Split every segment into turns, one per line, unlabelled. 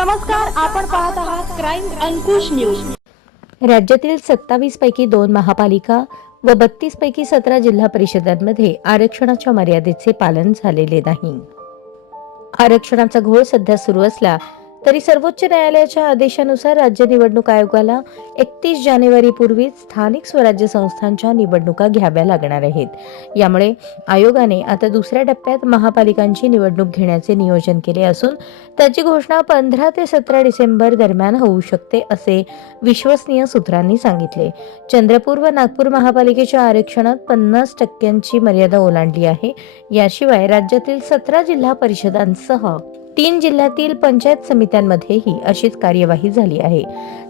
नमस्कार आपण पाहत आहात क्राईम अंकुश न्यूज
राज्यातील सत्तावीस पैकी दोन महापालिका व बत्तीस पैकी सतरा जिल्हा परिषदांमध्ये आरक्षणाच्या मर्यादेचे पालन झालेले नाही. आरक्षणाचा घोळ सध्या सुरू असला तरी सर्वोच्च न्यायालयाच्या आदेशानुसार राज्य निवडणूक आयोगाला एकतीस जानेवारीपूर्वीच स्थानिक स्वराज्य संस्थांच्या निवडणुका घ्याव्या लागणार आहेत. यामुळे आयोगाने आता दुसऱ्या टप्प्यात महापालिकांची निवडणूक घेण्याचे नियोजन केले असून त्याची घोषणा पंधरा ते सतरा डिसेंबर दरम्यान होऊ शकते असे विश्वसनीय सूत्रांनी सांगितले. चंद्रपूर व नागपूर महापालिकेच्या आरक्षणात पन्नास टक्क्यांची मर्यादा ओलांडली आहे. याशिवाय राज्यातील सतरा जिल्हा परिषदांसह तीन जिल्ह्यातील पंचायत समित्यांमध्येही अशीच कार्यवाही झाली आहे.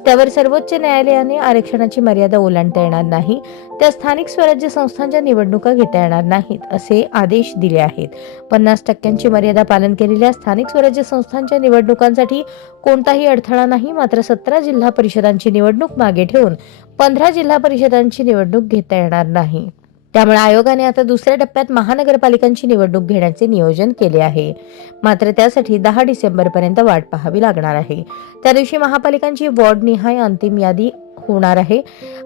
त्यावर सर्वोच्च न्यायालयाने आरक्षणाची मर्यादा ओलांडता येणार नाही त्या स्थानिक स्वराज्य संस्थांच्या निवडणुका घेता येणार नाहीत असे आदेश दिले आहेत. पन्नास टक्क्यांची मर्यादा पालन केलेल्या स्थानिक स्वराज्य संस्थांच्या निवडणुकांसाठी कोणताही अडथळा नाही मात्र सतरा जिल्हा परिषदांची निवडणूक मागे ठेवून पंधरा जिल्हा परिषदांची निवडणूक घेता येणार नाही. त्यामुळे आयोगाने आता दुसऱ्या टप्प्यात महानगरपालिकांची निवडणूक घेण्याचे नियोजन केले आहे. मात्र त्यासाठी दहा डिसेंबर पर्यंत वाट पाहावी लागणार आहे. त्या दिवशी महापालिकांची वॉर्ड निहाय अंतिम यादी होणार आहे.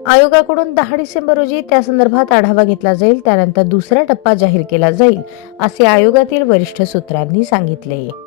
आयोगाकडून दहा डिसेंबर रोजी त्या संदर्भात आढावा घेतला जाईल त्यानंतर दुसरा टप्पा जाहीर केला जाईल असे आयोगातील वरिष्ठ सूत्रांनी सांगितले.